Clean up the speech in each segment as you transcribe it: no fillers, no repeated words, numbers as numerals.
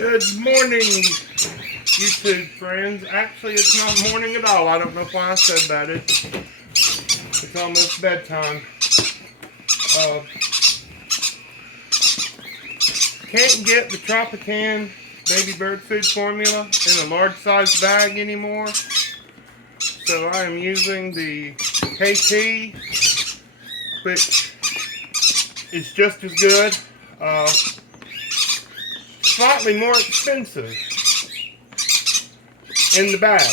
Good morning, YouTube friends. Actually, it's not morning at all. I don't know why I said that. It's almost bedtime. Can't get the Tropican baby bird food formula in a large size bag anymore. So I am using the KT, which is just as good. Slightly more expensive in the bag,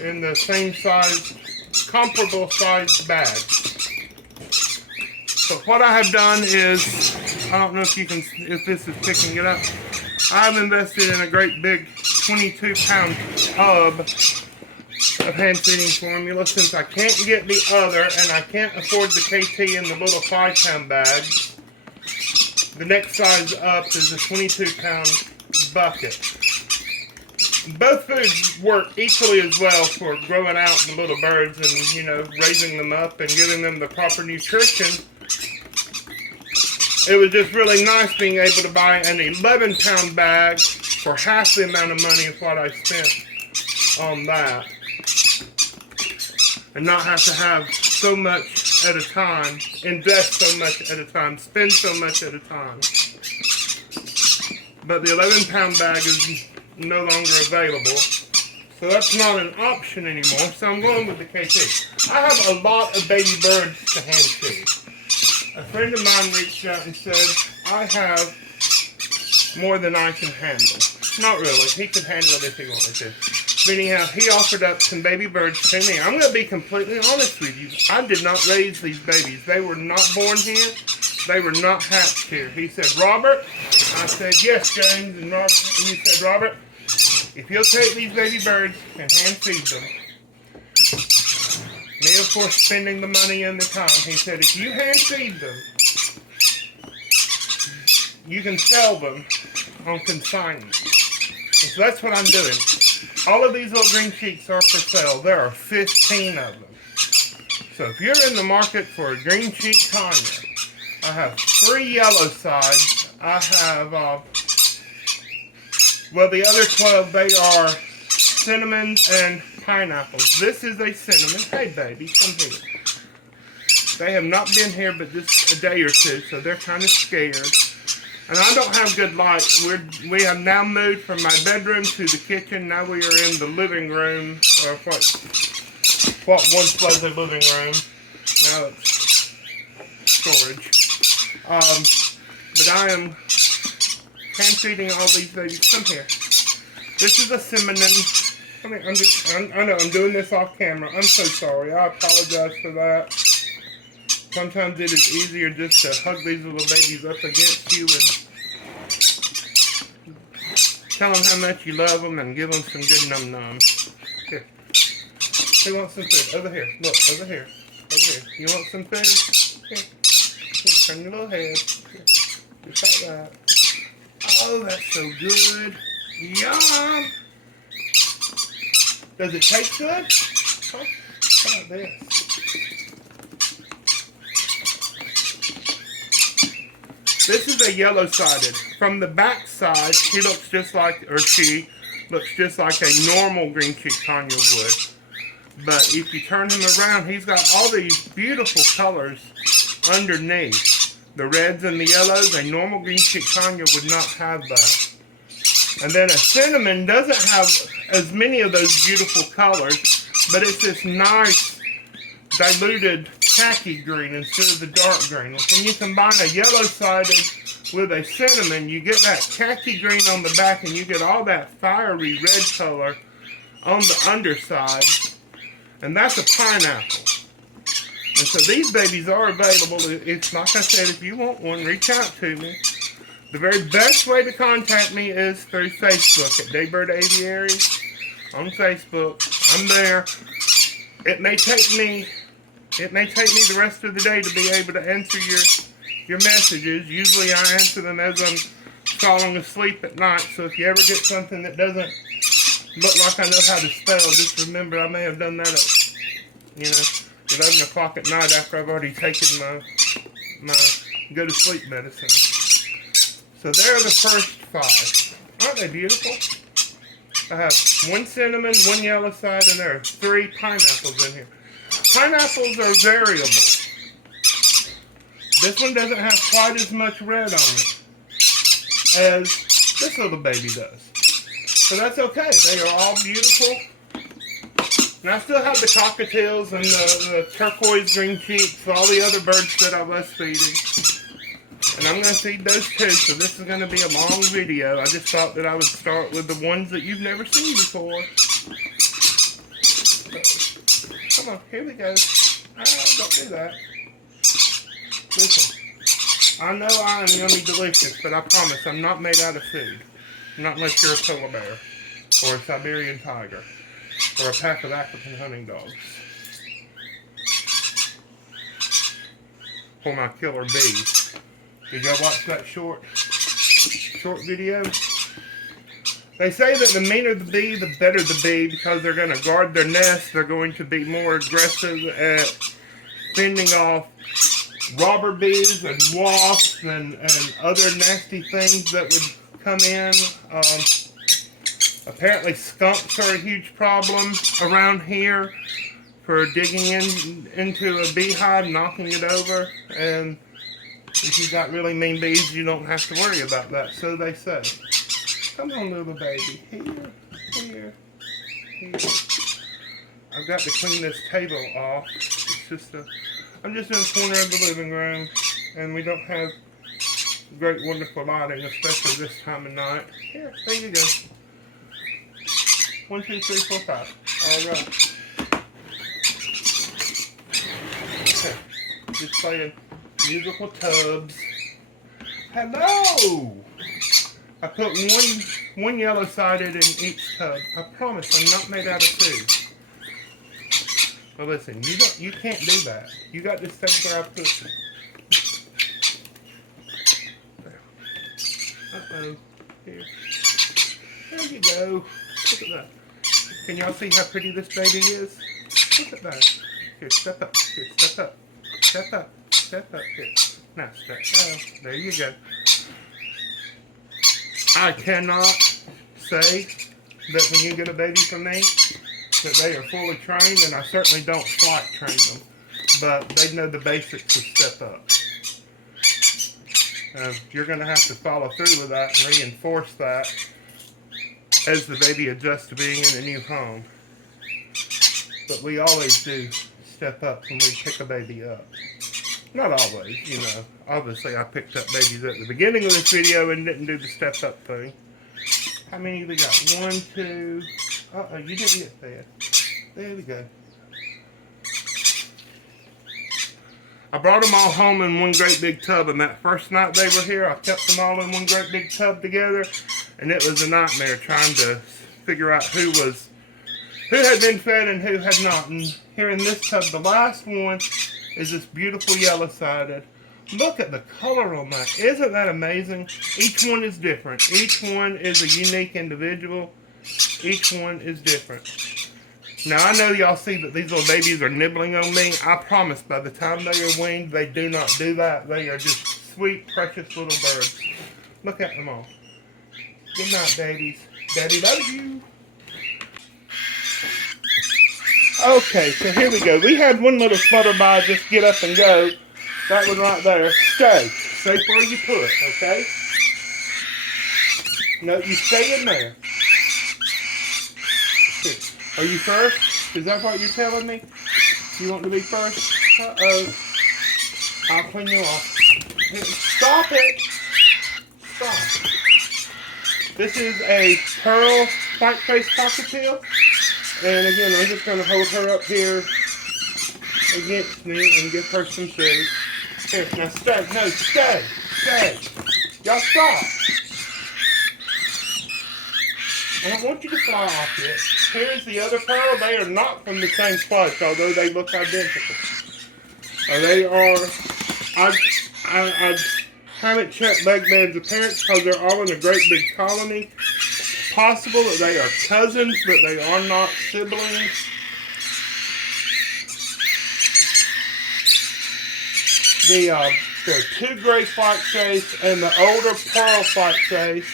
in the same size, comparable sized bag. So what I have done is, I don't know if this is picking it up. I've invested in a great big 22-pound tub of hand feeding formula since I can't get the other and I can't afford the KT in the little 5-pound bag. The next size up is a 22-pound bucket. Both foods work equally as well for growing out the little birds and, you know, raising them up and giving them the proper nutrition. It was just really nice being able to buy an 11-pound bag for half the amount of money of what I spent on that. And not have to have so much at a time, invest so much at a time, spend so much at a time. But the 11-pound bag is no longer available. So that's not an option anymore. So I'm going with the KT. I have a lot of baby birds to hand feed. A friend of mine reached out and said, I have more than I can handle. Not really. He could handle it if he wanted to. But anyhow, he offered up some baby birds to me. I'm going to be completely honest with you. I did not raise these babies. They were not born here. They were not hatched here. He said, Robert. I said, yes, James. And he said, Robert, if you'll take these baby birds and hand feed them, me, of course, spending the money and the time, he said, if you hand feed them, you can sell them on consignment. And so that's what I'm doing. All of these little Greencheeks are for sale. There are 15 of them. So if you're in the market for a Greencheek Conure, I have 3 yellow sides. I have, well, the other 12, they are cinnamons and pineapples. This is a cinnamon. Hey, baby, come here. They have not been here but just a day or two, so they're kind of scared. And I don't have good light. We have now moved from my bedroom to the kitchen. Now we are in the living room, or what once was a living room. Now it's storage. But I am hand feeding all these babies. Come here. This is a cinnamon. I mean, I know I'm doing this off camera. I'm so sorry. I apologize for that. Sometimes it is easier just to hug these little babies up against you and tell them how much you love them and give them some good num-nums. Here. Who wants some food? Over here. Look, over here. Over here. You want some food? Here. Here, turn your little head. Here. Just like that. Oh, that's so good. Yum! Does it taste good? Huh? How about this? This is a yellow-sided. From the back side, he looks just like, or she looks just like a normal Greencheek Conure would. But if you turn him around, he's got all these beautiful colors underneath. The reds and the yellows, a normal Greencheek Conure would not have that. And then a cinnamon doesn't have as many of those beautiful colors, but it's this nice diluted khaki green instead of the dark green. When you combine a yellow-sided with a cinnamon, you get that khaki green on the back and you get all that fiery red color on the underside. And that's a pineapple. And so these babies are available. It's like I said, if you want one, reach out to me. The very best way to contact me is through Facebook at Daybird Aviary on Facebook. I'm there. It may take me the rest of the day to be able to answer your messages. Usually I answer them as I'm falling asleep at night. So if you ever get something that doesn't look like I know how to spell, just remember I may have done that at, 11 o'clock at night after I've already taken my go to sleep medicine. So there are the first 5. Aren't they beautiful? I have 1 cinnamon, 1 yellow side, and there are 3 pineapples in here. Pineapples are variable. This one doesn't have quite as much red on it as this little baby does. So that's okay. They are all beautiful. And I still have the cockatiels and the turquoise greencheeks, all the other birds that I was feeding. And I'm going to feed those too, so this is going to be a long video. I just thought that I would start with the ones that you've never seen before. Come on, here we go. Don't do that. Listen, I know I am yummy delicious, but I promise I'm not made out of food. Not unless you're a polar bear, or a Siberian tiger, or a pack of African hunting dogs. For my killer bees. Did y'all watch that short video? They say that the meaner the bee, the better the bee, because they're going to guard their nest. They're going to be more aggressive at fending off robber bees and wasps and other nasty things that would come in. Apparently skunks are a huge problem around here for digging into a beehive, knocking it over, and if you've got really mean bees, you don't have to worry about that, so they say. Come on, little baby. Here. I've got to clean this table off. It's just I'm just in the corner of the living room, and we don't have great, wonderful lighting, especially this time of night. Here, there you go. 1, 2, 3, 4, 5. All right. Okay. Just playing musical tubs. Hello! I put one yellow-sided in each tub. I promise I'm not made out of food. Well, listen, you can't do that. You got to stay where I put you. Uh-oh. Here. There you go. Look at that. Can y'all see how pretty this baby is? Look at that. Here, step up. Here, step up. Step up. Step up. Here. Now, step up. There you go. I cannot say that when you get a baby from me, that they are fully trained, and I certainly don't flight train them. But they know the basics of step up. You're going to have to follow through with that and reinforce that as the baby adjusts to being in a new home. But we always do step up when we pick a baby up. Not always, you know. Obviously, I picked up babies at the beginning of this video and didn't do the step up thing. How many have we got? 1, 2. Uh-oh, you didn't get fed. There we go. I brought them all home in one great big tub, and that first night they were here, I kept them all in one great big tub together, and it was a nightmare trying to figure out who had been fed and who had not. And here in this tub, the last one is this beautiful yellow-sided. Look at the color on that. Isn't that amazing? Each one is different. Each one is a unique individual. Each one is different. Now, I know y'all see that these little babies are nibbling on me. I promise by the time they are weaned, they do not do that. They are just sweet, precious little birds. Look at them all. Good night, babies. Daddy loves you. Okay, so here we go. We had one little flutterby just get up and go. That one right there. Stay. Stay where you put, okay? No, you stay in there. Are you first? Is that what you're telling me? You want to be first? Uh-oh. I'll clean you off. Stop it! Stop. This is a pearl white-faced cockatiel. And again, I'm just going to hold her up here against me and give her some shade. Here, now stay. No, stay. Stay. Y'all stop. I don't want you to fly off yet. Here's the other pearl. They are not from the same clutch, although they look identical. They are, I haven't checked Legman's appearance because they're all in a great big colony. It's possible that they are cousins, but they are not siblings. There are 2 gray white face and the older pearl white face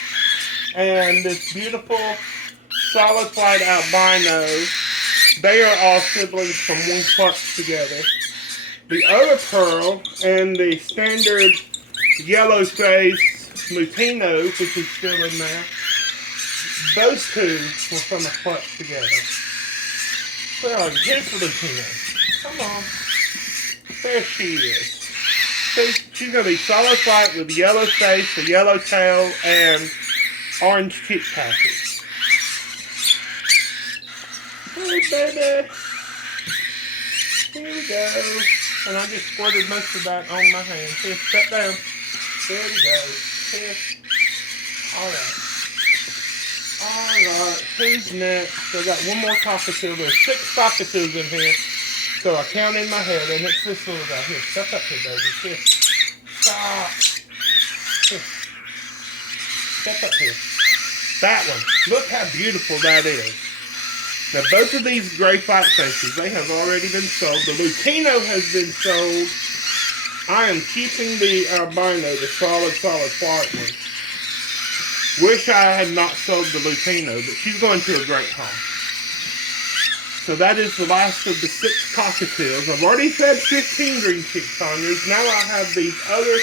and this beautiful solid white albino. They are all siblings from one clutch together. The other pearl and the standard yellow face Lutino, which is still in there, those two were from a clutch together. Well, here's the Lutino. Come on. There she is. See, she's going to be solid white with yellow face, a yellow tail, and orange cheek patches. Hey, baby. Here we go. And I just squirted most of that on my hand. Here, step down. There we go. Here. Alright. Alright. Who's next? I got one more cockatiel. There's 6 cockatiels in here. So I count in my head, and it's this little guy. Here, step up here, baby. Here. Stop. Here. Step up here. That one. Look how beautiful that is. Now, both of these gray white faces, they have already been sold. The Lutino has been sold. I am keeping the albino, the solid white one. Wish I had not sold the Lutino, but she's going to a great home. So that is the last of the 6 cockatiels. I've already fed 15 Greencheek Conures. Now I have these other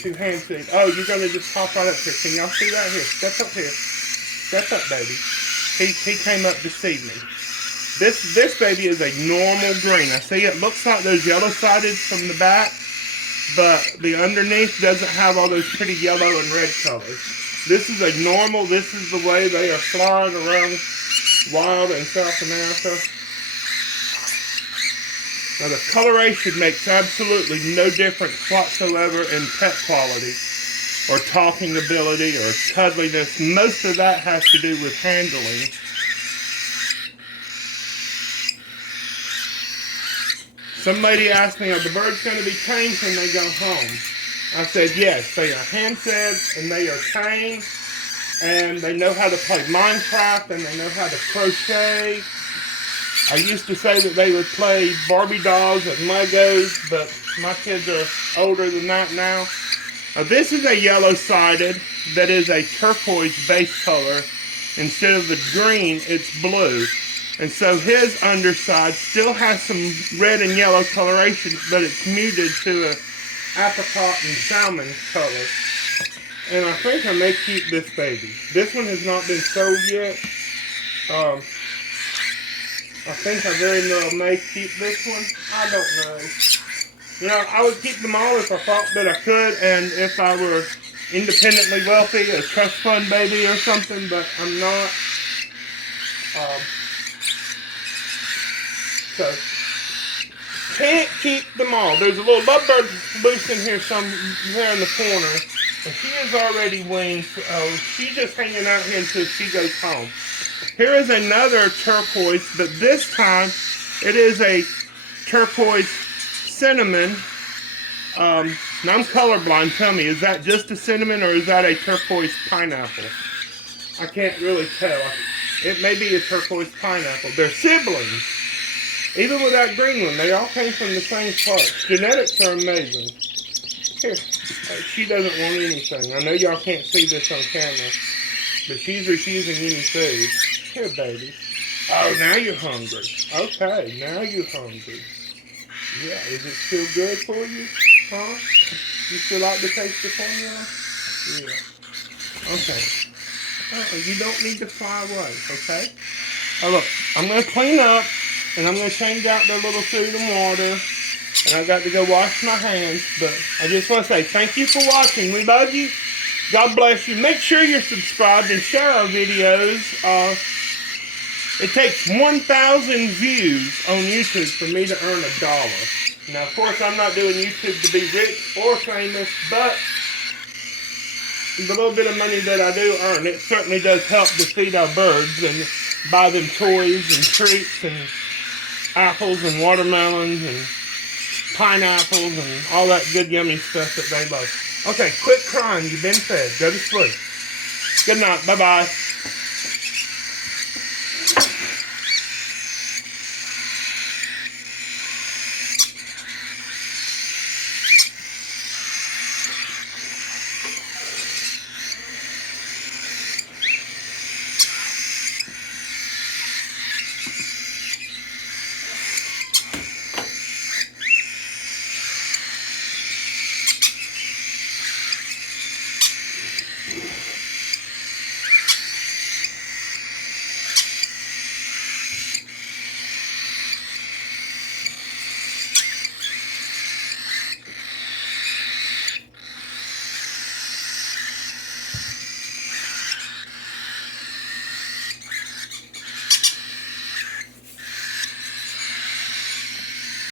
3 to hand feed. Oh, you're going to just hop right up here. Can y'all see that? Here, step up here. Step up, baby. He came up to see me. This baby is a normal green. I see it looks like those yellow-sided from the back, but the underneath doesn't have all those pretty yellow and red colors. This is a normal, this is the way they are flying around wild in South America. Now the coloration makes absolutely no difference whatsoever in pet quality, or talking ability, or cuddliness. Most of that has to do with handling. Some lady asked me, are the birds going to be tame when they go home? I said, yes, they are hand-fed, and they are tame, and they know how to play Minecraft, and they know how to crochet. I used to say that they would play Barbie dolls and Legos, but my kids are older than that now. This is a yellow-sided that is a turquoise base color. Instead of the green, it's blue. And so his underside still has some red and yellow coloration, but it's muted to an apricot and salmon color. And I think I may keep this baby. This one has not been sold yet. I think I very well may keep this one. I don't know. You know, I would keep them all if I thought that I could, and if I were independently wealthy, a trust fund baby or something, but I'm not. So, can't keep them all. There's a little lovebird loose in here somewhere in the corner, and she is already weaned. She's just hanging out here until she goes home. Here is another turquoise, but this time it is a turquoise cinnamon. Now I'm colorblind. Tell me, is that just a cinnamon or is that a turquoise pineapple? I can't really tell. It may be a turquoise pineapple. They're siblings. Even with that green one, they all came from the same clutch. Genetics are amazing. Here, she doesn't want anything. I know y'all can't see this on camera, but she's refusing any food. Here, baby. Oh, now you're hungry. Okay, now you're hungry. Yeah, is it still good for you? Huh? You still like to taste the formula? Yeah. Okay. You don't need to fly away, okay? Oh, look, I'm going to clean up, and I'm going to change out the little food and water, and I got to go wash my hands, but I just want to say thank you for watching. We love you. God bless you. Make sure you're subscribed and share our videos. It takes 1,000 views on YouTube for me to earn $1. Now, of course, I'm not doing YouTube to be rich or famous, but the little bit of money that I do earn, it certainly does help to feed our birds and buy them toys and treats and apples and watermelons and pineapples and all that good yummy stuff that they love. Okay, quit crying. You've been fed. Go to sleep. Good night. Bye-bye.